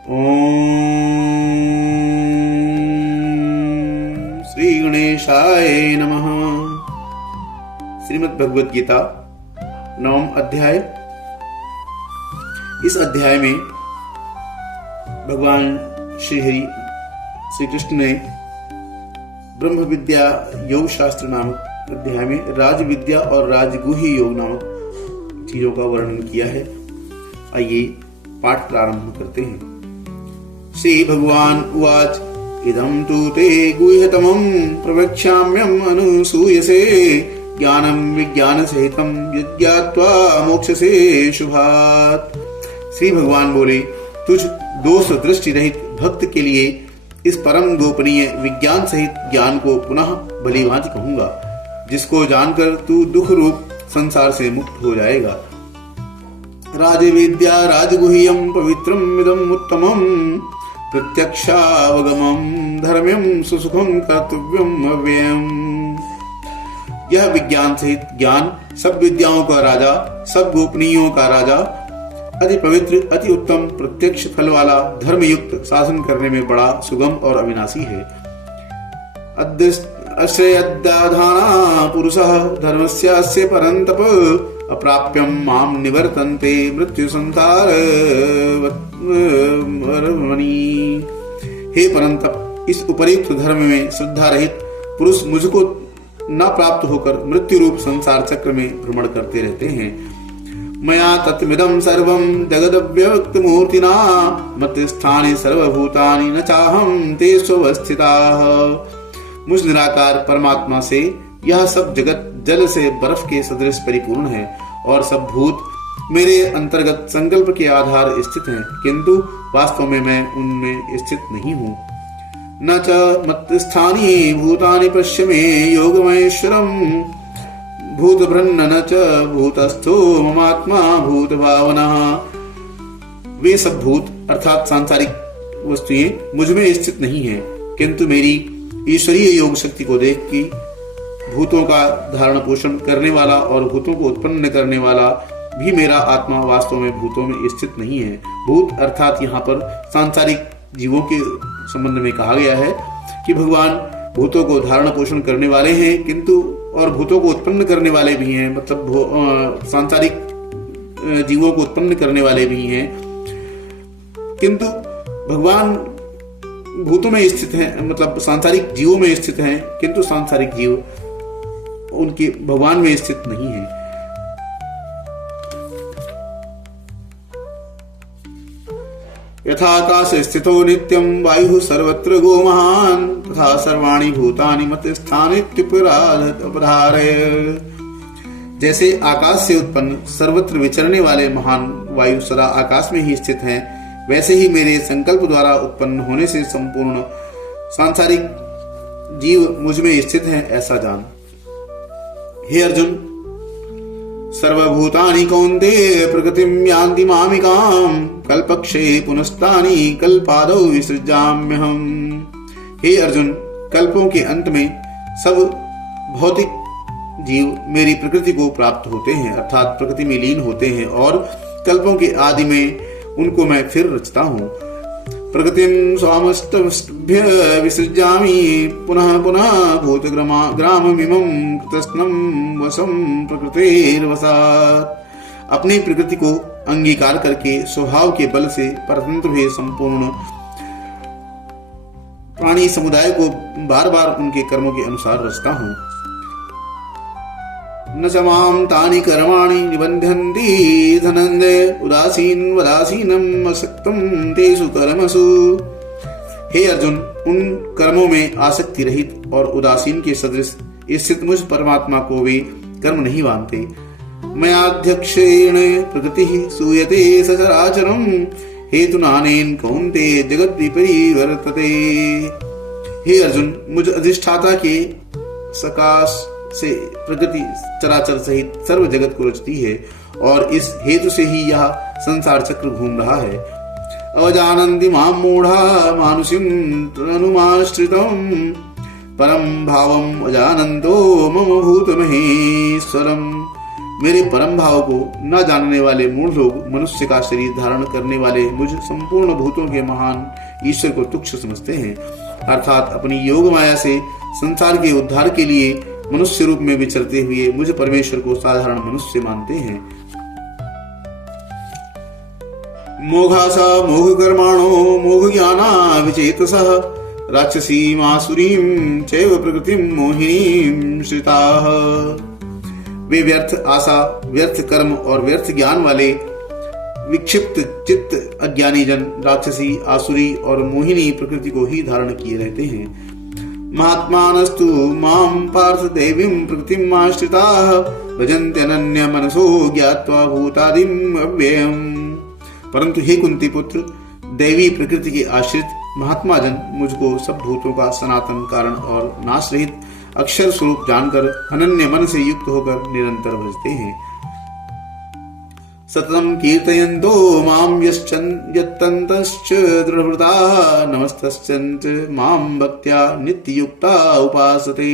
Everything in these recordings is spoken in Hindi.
ओम श्री गणेशाय नमः। श्रीमद् भगवद गीता 9वां अध्याय। इस अध्याय में भगवान श्री कृष्ण ने ब्रह्म विद्या योग शास्त्र नामक अध्याय में राज विद्या और राजगुह्य योग नामक चीजों का वर्णन किया है। आइए पाठ प्रारंभ करते हैं। श्री भगवान उवाच इदं तु ते गुह्यतमं प्रवक्ष्याम्यहम् अनुसूयसे ज्ञानं विज्ञान सहितं यज्ञात्वा मोक्षसे शुभात्। श्री भगवान बोले, तुझ दोष दृष्टि रहित भक्त के लिए इस परम गोपनीय विज्ञान सहित ज्ञान को पुनः भलीभांति कहूंगा, जिसको जानकर तू दुख रूप संसार से मुक्त हो जाएगा। राजविद्या राजगुह्यं पवित्रम् इदम् उत्तमम् प्रत्यक्षावगमम् धर्म्यम् सुसुखम् कर्तव्यम् अव्ययम्। यह विज्ञान सहित ज्ञान सब विद्याओं का राजा, सब गोपनीयों का राजा, अति पवित्र, अति उत्तम, प्रत्यक्ष फल वाला, धर्मयुक्त, शासन करने में बड़ा सुगम और अविनाशी है। अश्रयद्धाना पुरुषः धर्मस्यास्य परन्तप अप्राप्यम माम निवर्तन्ते मृत्यु संसार वर्मणि। हे परंतप, इस उपयुक्त धर्म में श्रद्धा रहित पुरुष मुझको न प्राप्त होकर मृत्यु रूप संसार चक्र में भ्रमण करते रहते हैं। मया तत्मिदं सर्वं जगदव्यक्त मूर्तिना मत स्थाने सर्वभूतानि न चाहं ते स्वस्थिताः। मुझ निराकार परमात्मा से यह सब जगत जल से बर्फ के सदृश परिपूर्ण है और सब भूत मेरे अंतर्गत संकल्प के आधार स्थित हैं, किंतु वास्तव में मैं उनमें स्थित नहीं हूँ। न च मत्स्थानी भूतानि पश्य मे योगमहेश्वरम् भूतभृन्न न च भूतस्थो ममात्मा भूत भावना। वे सब भूत अर्थात सांसारिक वस्तुएं मुझ में स्थित नहीं है, किंतु मेरी ईश्वरीय योग शक्ति को देख की भूतों का धारण पोषण करने वाला और भूतों को उत्पन्न करने वाला भी मेरा आत्मा वास्तव में भूतों में स्थित नहीं है। भूत अर्थात यहाँ पर सांसारिक जीवों के संबंध में कहा गया है कि भगवान भूतों को धारण पोषण करने वाले हैं, किंतु और भूतों को उत्पन्न करने वाले भी हैं, मतलब सांसारिक जीवों को उत्पन्न करने वाले भी हैं, किंतु भगवान भूतों में स्थित हैं, मतलब सांसारिक जीवों में स्थित हैं, किंतु सांसारिक जीव उनके भगवान में स्थित नहीं है। यथाकाश स्थितो नित्यं वायुः सर्वत्र गो महान् तथा सर्वाणि भूतानि मत स्थानेत्युपधारय। जैसे आकाश से उत्पन्न सर्वत्र विचरने वाले महान वायु सदा आकाश में ही स्थित हैं, वैसे ही मेरे संकल्प द्वारा उत्पन्न होने से संपूर्ण सांसारिक जीव मुझ में स्थित हैं, ऐसा जान। हे अर्जुन, सर्वभूतानि कौन्तेय प्रकृतिं यान्ति मामिकाम् कल्पक्षये पुनस्तानि कल्पादौ विसृजाम्यहम्। हे अर्जुन, कल्पों के अंत में सब भौतिक जीव मेरी प्रकृति को प्राप्त होते हैं, अर्थात प्रकृति में लीन होते हैं, और कल्पों के आदि में उनको मैं फिर रचता हूँ। प्रकृतिं स्वामस्तभ्य विसृजामि पुनः पुनः भूतग्राममिमं कृतस्नं वशं प्रकृतेर्वशात्। अपनी प्रकृति को अंगीकार करके स्वभाव के बल से परतंत्र हुए संपूर्ण प्राणी समुदाय को बार बार उनके कर्मों के अनुसार रचता हूँ। न च मां तानि कर्माणि निबध्यन्ति धनंजय उदासीनम् असक्तं तेषु कर्मसु। हे अर्जुन, उन कर्मों में आसक्ति रहित और उदासीन के सदृश स्थित मुझ परमात्मा को वे कर्म नहीं बांधते। मयाध्यक्षेण प्रकृतिः सूयते सचराचरम् हेतुनानेन कौन्तेय जगद्विपरिवर्तते। हे अर्जुन, मुझ अधिष्ठाता के सकाश से प्रकृति चराचर सहित सर्व जगत को रचती है, और इस हेतु से ही यह संसार चक्र घूम रहा है। अवजानन्ति मां मूढ़ा मानुषीं तनुमाश्रितम् परम भावम् अजानन्तो मम भूतमहेश्वरम् मेरे परम भाव को न जानने वाले मूढ़ लोग मनुष्य का शरीर धारण करने वाले मुझ संपूर्ण भूतों के महान ईश्वर को तुच्छ समझते हैं, अर्थात अपनी योग माया से संसार के उद्धार के लिए मनुष्य रूप में विचरते हुए मुझ परमेश्वर को साधारण मनुष्य मानते हैं। मोघासा मोघ कर्माणो मोघ ज्ञाना विचेतसः राक्षसीम आसुरीम चैव प्रकृतिम मोहिनीम श्रिताः। वे व्यर्थ आशा, व्यर्थ कर्म और व्यर्थ ज्ञान वाले विक्षिप्त चित्त अज्ञानी जन राक्षसी, आसुरी और मोहिनी प्रकृति को ही धारण किए रहते हैं। महात्मानस्तु माम पार्थ देवीं प्रकृतिम आश्रिताः भजन्ते अनन्य मनसो ज्ञात्वा भूतादिम अव्ययम्। परंतु हे कुंती पुत्र, दैवी प्रकृति के आश्रित महात्मा जन मुझको सब भूतों का सनातन कारण और नाश रहित अक्षर स्वरूप जानकर अनन्य मन से युक्त होकर निरंतर भजते हैं। सततम कीर्तयन्तो माम यत्तन्तश्च दृढव्रताः नमस्तश्चन्त माम भक्त्या नित्ययुक्ता उपासते।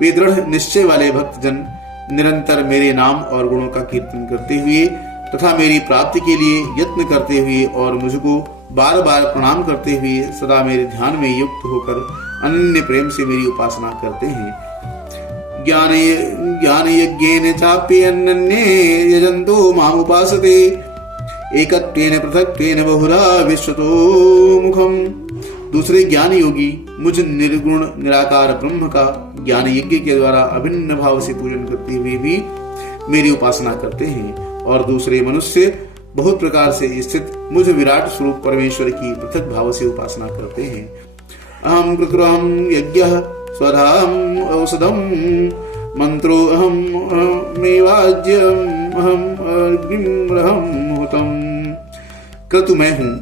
वे दृढ़ निश्चय वाले भक्त जन निरंतर मेरे नाम और गुणों का कीर्तन करते हुए तथा मेरी प्राप्ति के लिए यत्न करते हुए और मुझको बार बार प्रणाम करते हुए सदा मेरे ध्यान में युक्त होकर अनन्य प्रेम से मेरी उपासना करते हैं। ज्ञान यज्ञेन चाप्ये अनन्ये यजन्तो माम उपासते एकत्वेन पृथक्त्वेन बहुधा विश्वतो मुखम। दूसरे ज्ञान योगी मुझ निर्गुण निराकार ब्रह्म का ज्ञान यज्ञ के द्वारा अभिन्न भाव से पूजन करते हुए भी मेरी उपासना करते हैं, और दूसरे मनुष्य बहुत प्रकार से स्थित मुझ विराट स्वरूप परमेश्वर की पृथक भाव से उपासना करते हैं। अहम कृतुरहम यज्ञः स्वधाम औषधम मंत्रो अहम मेवाज्यम अहम अग्निमहम हुतम। क्रतु मैं हूँ,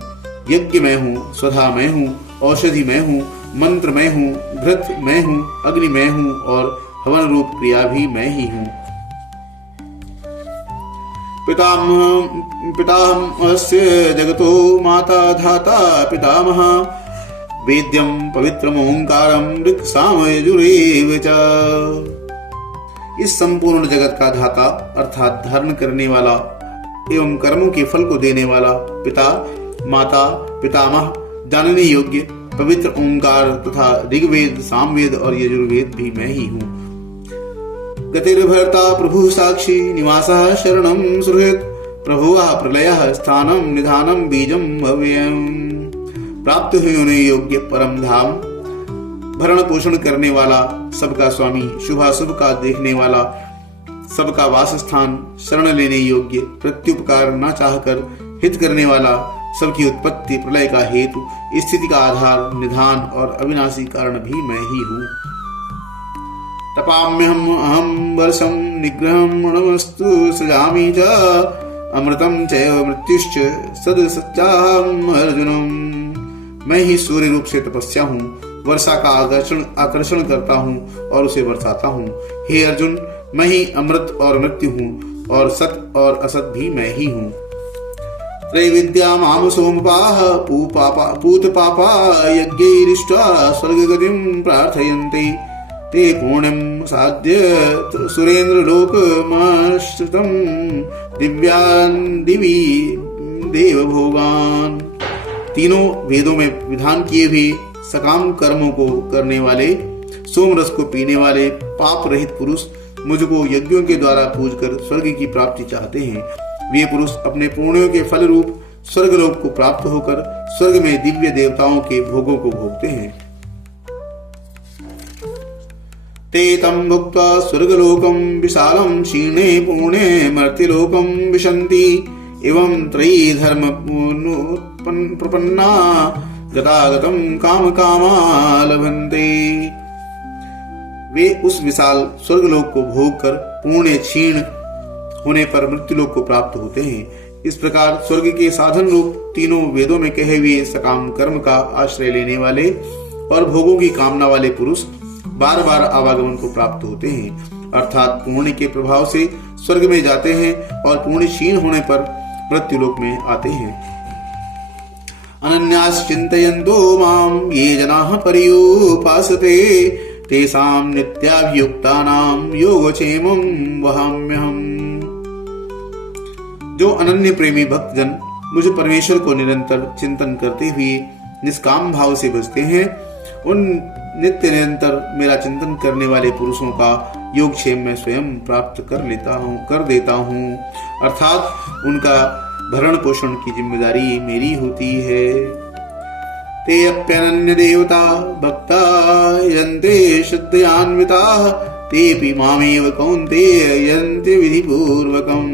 यज्ञ मैं हूँ, स्वधा मैं हूँ, औषधि मैं हूँ, मंत्र मैं हूँ, घृत मैं हूँ, अग्नि मैं हूँ और हवन रूप क्रिया भी मैं ही हूँ। पितामहस्य जगतो माता धाता पितामह वेद्यं पवित्रम ओंकारम ऋक् साम यजुरेव च। इस संपूर्ण जगत का धाता अर्थात धारण करने वाला एवं कर्मों के फल को देने वाला पिता, माता, पितामह, जानने योग्य पवित्र ओंकार तथा ऋग्वेद, सामवेद और यजुर्वेद भी मैं ही हूँ। गतिर्भर्ता प्रभु साक्षी निवासः शरणं सुहृत् प्रभुः प्रलयः स्थानं निधानं बीजं भव्यम्। प्राप्त होने योग्य परम धाम, भरण पोषण करने वाला, सबका स्वामी, शुभाशुभ का देखने वाला, सबका वास स्थान, शरण लेने योग्य, प्रत्युपकार न चाहकर हित करने वाला, सबकी उत्पत्ति प्रलय का हेतु, स्थिति का आधार, निधान और अविनाशी कारण भी मैं ही हूँ। तपाम्यहम अहम वर्षम निग्रहम ऋणमस्तु सृजामि च अमृतम चैव मृत्युश्च सद सच्चाहम अर्जुनम। मैं ही सूर्य रूप से तपस्या हूँ, वर्षा का आकर्षण करता हूँ और उसे बरसाता हूँ। हे अर्जुन, मैं ही अमृत और मृत्यु हूँ और सत और असत भी मैं ही हूँ। त्रैविद्या माम सोमपाः पूत पापा यज्ञैरिष्ट्वा स्वर्गगतिं प्रार्थयन्ते ते पुण्यं साध्य सुरेंद्र लोकमाश्रितं दिव्यान् दिवि देव भोगान। तीनों वेदों में विधान किए हुए सकाम कर्मों को करने वाले, सोमरस को पीने वाले पाप रहित पुरुष मुझको यज्ञों के द्वारा पूजकर स्वर्ग की प्राप्ति चाहते हैं। वे पुरुष अपने पुण्यों के फल रूप स्वर्गलोक को प्राप्त होकर स्वर्ग में दिव्य देवताओं के भोगों को भोगते हैं। ते तं भुक्त्वा स्वर्गलोकं विशालं क्षीणे पूर्णे मर्त्यलोकं विशन्ति एवं त्रयी धर्म प्रपन्ना गतागतं काम कामा लभन्ते। वे उस विशाल स्वर्गलोक को भोग कर पूर्ण क्षीण होने पर मृत्युलोक को प्राप्त होते हैं। इस प्रकार स्वर्ग के साधन रूप तीनों वेदों में कहे हुए सकाम कर्म का आश्रय लेने वाले और भोगों की कामना वाले पुरुष बार बार आवागमन को प्राप्त होते हैं, अर्थात पुण्य के प्रभाव से स्वर्ग में जाते हैं और पुण्य क्षीण होने पर मृत्युलोक में आते हैं। अनन्यास चिंतयन्तो माम ये जनाः पर्युपासते तेषां नित्याभियुक्तानां योगक्षेमं वहाम्यहम्। जो अनन्य प्रेमी भक्तजन मुझ परमेश्वर को निरंतर चिंतन करते हुए निष्काम भाव से भजते हैं, उन नित्य निरंतर मेरा चिंतन करने वाले पुरुषों का योगक्षेम में स्वयं प्राप्त कर देता हूँ, अर्थात उनका भरण पोषण की जिम्मेदारी मेरी होती है। ते अप्यनन्य देवता भक्ता यन्ते श्रद्धयान्विताः तेऽपि मामेव कौन्तेय यन्ते विधि पूर्वकम्।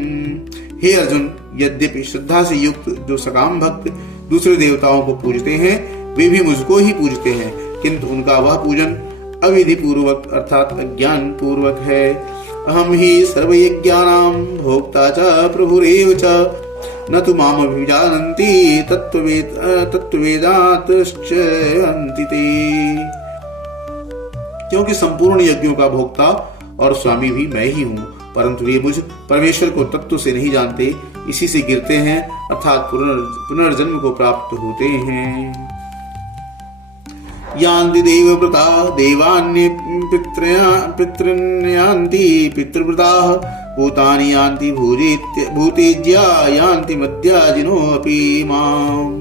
हे अर्जुन, यद्यपि श्रद्धा से युक्त जो सकाम भक्त दूसरे देवताओं को पूजते हैं, वे भी मुझको ही पूजते हैं, किंतु उनका वह पूजन अविधि पूर्वक अर्थात अज्ञान पूर्वक है। अहम ही सर्वयज्ञानां भोक्ता च प्रभुरेव च न तु माम अभिजानन्ति तत्त्ववेदातश्चन्ति ते। क्योंकि संपूर्ण यज्ञों का भोक्ता और स्वामी भी मैं ही हूँ, परंतु वे मुझ परमेश्वर को तत्व से नहीं जानते, इसी से गिरते हैं अर्थात पुनर्जन्म को प्राप्त होते हैं। यान्ति देवव्रता देवान्य पितृन्यान्ति पितृव्रताः भूतानि यान्ति भूतेज्या यान्ति मद्याजिनोऽपि माम्।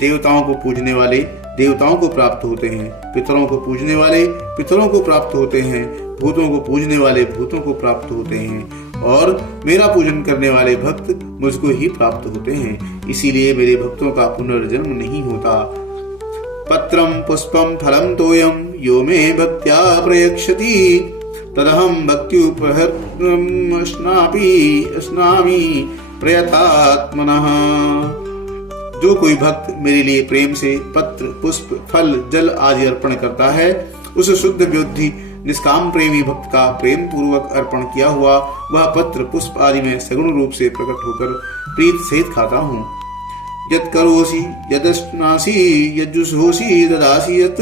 देवताओं को पूजने वाले देवताओं को प्राप्त होते हैं, पितरों को पूजने वाले पितरों को प्राप्त होते हैं, भूतों को पूजने वाले भूतों को प्राप्त होते हैं, और मेरा पूजन करने वाले भक्त मुझको ही प्राप्त होते हैं। इसीलिए मेरे भक्तों का पुनर्जन्म नहीं होता। पत्रम पुष्पम फलम तोयम यो मे भक्त्या प्रयक्षति तदहम भक्त्युपहर्षणामि प्रयतात्मनः। जो कोई भक्त मेरे लिए प्रेम से पत्र पुष्प फल जल आदि अर्पण करता है, उस शुद्ध बुद्धि निष्काम प्रेमी भक्त का प्रेम पूर्वक अर्पण किया हुआ वह पत्र पुष्प आदि में सगुण रूप से प्रकट होकर प्रीत सहित खाता हूँ। यत् करोसि यदश्नासि यज्जुषोसि ददासि यत्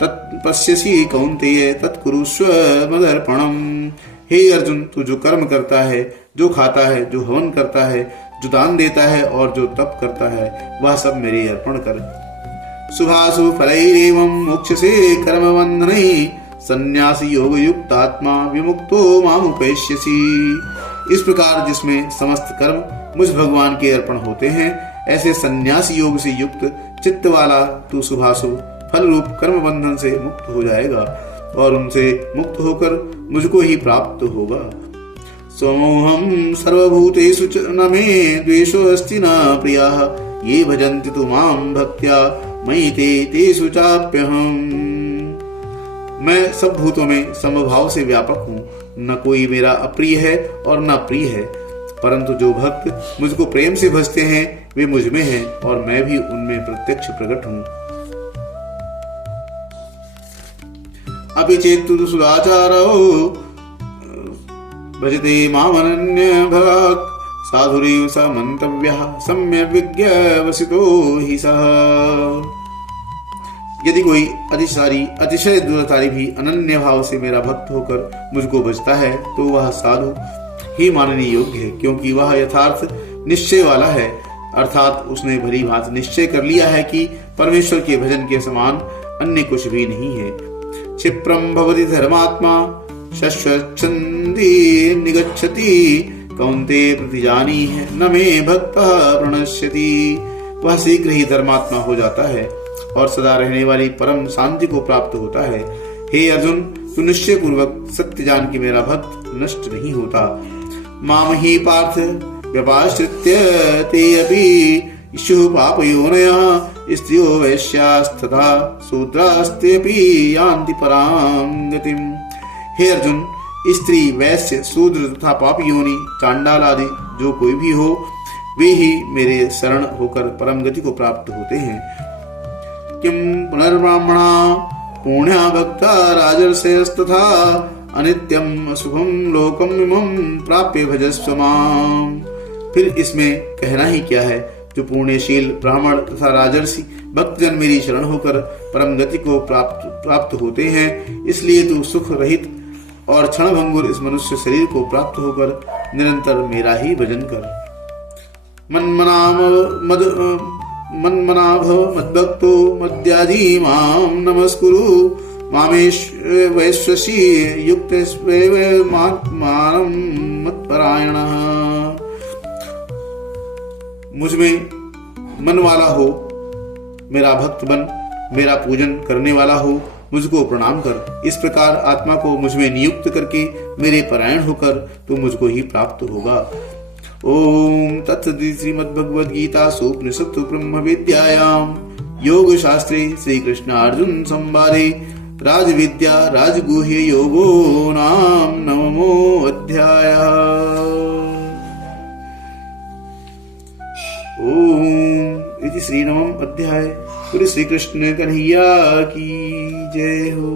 तत्पश्यसि कौन्तेय तत्कुरुष्व मदर्पणम्। हे अर्जुन, तू जो कर्म करता है, जो खाता है, जो हवन करता है, जो दान देता है और जो तप करता है, वह सब मेरे अर्पण कर। शुभाशु फलैरेवं मोक्षसे कर्म बंधनैः संन्यासी योग युक्त आत्मा विमुक्तो मामुपैष्यसि। इस प्रकार जिसमें समस्त कर्म मुझ भगवान के अर्पण होते हैं, ऐसे संन्यासी योग से युक्त चित्त वाला तू शुभाशु फल रूप कर्म बंधन से मुक्त हो जाएगा और उनसे मुक्त होकर मुझको ही प्राप्त होगा। सोमोहम सर्वभूतेषु च न मे द्वेषो अस्ति न प्रियाः ये भजन्ति तु मां भक्त्या मयि तेषु चाप्यहम्। मैं सब भूतों में समभाव से व्यापक हूँ, न कोई मेरा अप्रिय है और न प्रिय है, परंतु जो भक्त मुझको प्रेम से भजते हैं वे मुझ में हैं और मैं भी उनमें प्रत्यक्ष प्रकट हूँ। अपि चेत्तु सुदाचारो भजते मामनन्य भाक् साधुरेव स मंतव्यः सम्यक् विज्ञावसितो हि सः। यदि कोई अतिशय दुराचारी भी अनन्य भाव से मेरा भक्त होकर मुझको भजता है तो वह साधु ही मानने योग्य है, क्योंकि वह यथार्थ निश्चय वाला है, अर्थात उसने भली भांति निश्चय कर लिया है कि परमेश्वर के भजन के समान अन्य कुछ भी नहीं है। क्षिप्रम भवति धर्मात्मा शश्वच्छन्दी निगच्छति कौन्ते प्रतिजानी है न मे भक्तः प्रणश्यति। वह शीघ्र ही धर्मात्मा हो जाता है और सदा रहने वाली परम शांति को प्राप्त होता है। हे अर्जुन, तू निश्चय पूर्वक सत्य जान कि मेरा भक्त नष्ट नहीं होता। माम ही पार्थ व्यपाश्रित्य ते अपि इषु पापयोनयः स्त्रियो वैश्यास्तथा शूद्रास्तेऽपि यान्ति परां गतिम्। हे अर्जुन, स्त्री वैश्य शूद्र तथा पापी योनि चांडाल आदि जो कोई भी हो, वे ही मेरे शरण होकर परम गति को प्राप्त होते हैं। किम पुनर्ब्राह्मणा पुण्या भक्ता राजर्षयस्तथा अनित्यम अशुभम लोकम इमं प्राप्य भजस्व माम्। फिर इसमें कहना ही क्या है, जो पुण्यशील ब्राह्मण तथा राजर्षि भक्तजन मेरी शरण होकर परम गति को प्राप्त होते हैं, इसलिए तू सुख रहित और क्षणभंगुर इस मनुष्य शरीर को प्राप्त होकर निरंतर मेरा ही भजन कर। मन्मनाभ मद्भक्तो मद्याजी मां नमस्कुरु मामेश वैश्वसी युक्त मत्परायणः। मुझ में मन वाला हो, मेरा भक्त बन, मेरा पूजन करने वाला हो, मुझको प्रणाम कर। इस प्रकार आत्मा को मुझ में नियुक्त करके मेरे परायण होकर तो मुझको ही प्राप्त होगा। ओम तत्सदिति श्रीमद्भगवद गीता उपनिषत्सु ब्रह्म विद्यायाम योग शास्त्रे श्री कृष्ण अर्जुन संवादे राजविद्या राजगुह्य योगो नाम नवमो अध्यायः। ओम इति श्री नवम अध्याय। श्री कृष्ण कन्हैया की जय हो।